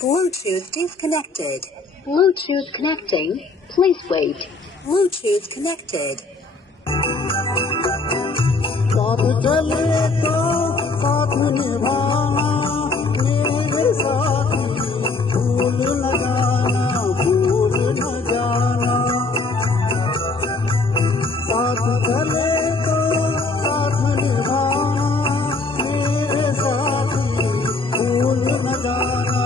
Bluetooth disconnected. Bluetooth connecting. Please wait. Bluetooth connected. साथ चले तो साथ निभाना मेरे साथी भूल न जाना भूल न जाना साथ चले तो साथ निभाना मेरे साथी भूल न जाना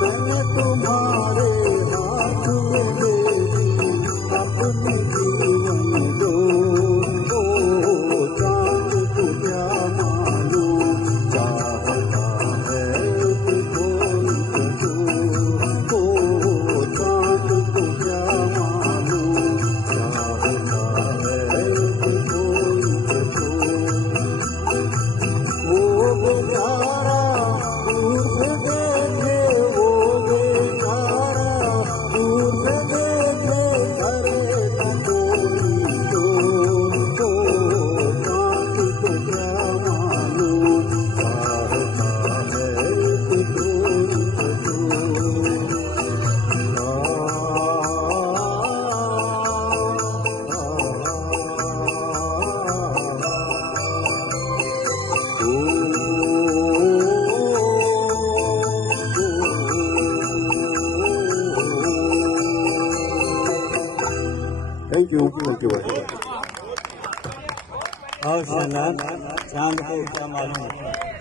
मैंने तुम्हारे हाथ में दे दी अपनी जीवन दो Thank you. Thank you. और शानदार चांद को क्या मालूम